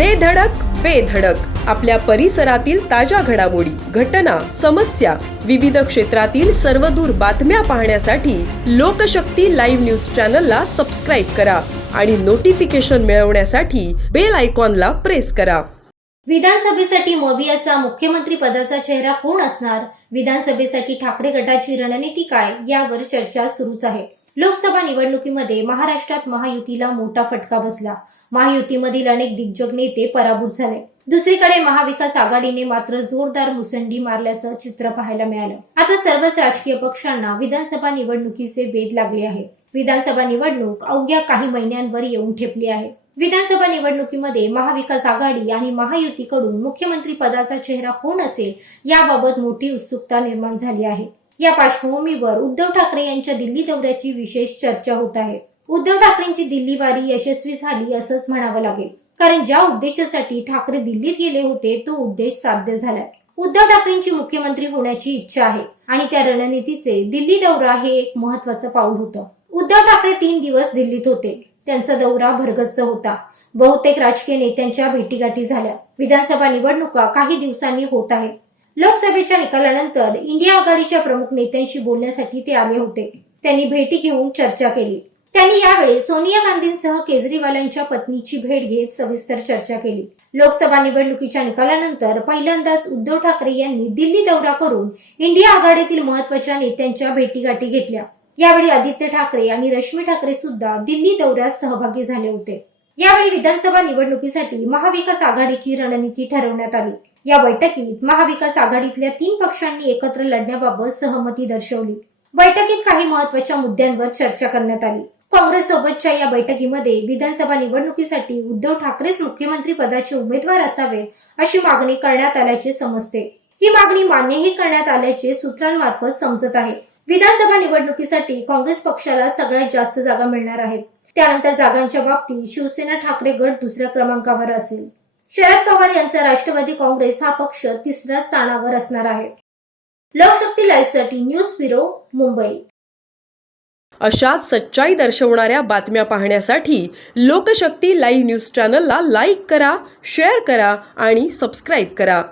दे धडक बेधडक आपल्या परिसरातील ताज्या घडामोडी घटना समस्या विविध क्षेत्रातील सर्वदूर बातम्या पाहण्यासाठी लोकशक्ती लाईव्ह न्यूज चॅनलला सबस्क्राईब करा आणि नोटिफिकेशन मिळवण्यासाठी बेल आयकॉनला प्रेस करा. विधानसभेसाठी मोवियाचा मुख्यमंत्री पदाचा चेहरा कोण असणार? विधानसभेसाठी ठाकरे गटाची रणनीती काय? यावर चर्चा सुरूच आहे. लोकसभा निवडणुकीमध्ये महाराष्ट्रात महायुतीला मोठा फटका बसला. महायुतीमधील अनेक दिग्गज नेते पराभूत झाले. दुसरीकडे महाविकास आघाडीने मात्र जोरदार मुसंडी मारल्याचं चित्र पाहायला मिळालं. आता सर्वच राजकीय पक्षांना विधानसभा निवडणुकीचे वेध लागले आहेत. विधानसभा निवडणूक अवघ्या काही महिन्यांवर येऊन ठेपली आहे. विधानसभा निवडणुकीमध्ये महाविकास आघाडी आणि महायुतीकडून मुख्यमंत्री पदाचा चेहरा कोण असेल याबाबत मोठी उत्सुकता निर्माण झाली आहे. या पार्श्वभूमीवर उद्धव ठाकरे यांच्या दिल्ली दौऱ्याची विशेष चर्चा होत आहे. उद्धव ठाकरेंची दिल्ली वारी यशस्वी झाली असंच म्हणावं लागेल. कारण ज्या उद्देशासाठी ठाकरे दिल्लीत गेले होते तो उद्देश साध्य झालाय. उद्धव ठाकरेंची मुख्यमंत्री होण्याची इच्छा आहे आणि त्या रणनीतीचे दिल्ली दौरा हे एक महत्वाचं पाऊल होतं. उद्धव ठाकरे तीन दिवस दिल्लीत होते. त्यांचा दौरा भरगच्च होता. बहुतेक राजकीय नेत्यांच्या भेटीगाठी झाल्या. विधानसभा निवडणुका काही दिवसांनी होत आहेत. लोकसभेच्या निकालानंतर इंडिया आघाडीच्या प्रमुख नेत्यांशी बोलण्यासाठी ते आले होते. त्यांनी भेटी घेऊन चर्चा केली. त्यांनी यावेळी सोनिया गांधींसह केजरीवाल यांच्या पत्नीची भेट घेत सविस्तर चर्चा केली. लोकसभा निवडणुकीच्या निकालानंतर पहिल्यांदाच उद्धव ठाकरे यांनी दिल्ली दौरा करून इंडिया आघाडीतील महत्त्वाच्या नेत्यांच्या भेटीगाठी घेतल्या. यावेळी आदित्य ठाकरे आणि रश्मी ठाकरे सुद्धा दिल्ली दौऱ्यात सहभागी झाले होते. यावेळी विधानसभा निवडणुकीसाठी महाविकास आघाडीची रणनीती ठरवण्यात आली. या बैठकीत महाविकास आघाडीतल्या तीन पक्षांनी एकत्र लढण्याबाबत सहमती दर्शवली. बैठकीत काही महत्त्वाच्या मुद्द्यांवर चर्चा करण्यात आली. काँग्रेस सोबतच्या या बैठकीमध्ये विधानसभा निवडणुकीसाठी उद्धव ठाकरेच मुख्यमंत्री पदाचे उमेदवार असावेत अशी मागणी करण्यात आल्याचे समजते. ही मागणी मान्यही करण्यात आल्याचे सूत्रांमार्फत समजत आहे. विधानसभा निवडणुकीसाठी काँग्रेस पक्षाला सगळ्यात जास्त जागा मिळणार आहेत. त्यानंतर जागांच्या बाबतीत शिवसेना ठाकरे गट दुसऱ्या क्रमांकावर असेल. शरद पवार यांचा राष्ट्रवादी काँग्रेस हा पक्ष तिसऱ्या स्थानावर असणार आहे. लोकशक्ती लाईव्हसाठी न्यूज ब्युरो मुंबई. अशाच सच्चाई दर्शवणाऱ्या बातम्या पाहण्यासाठी लोकशक्ती लाईव्ह न्यूज चॅनलला लाईक करा शेअर करा आणि सबस्क्राईब करा.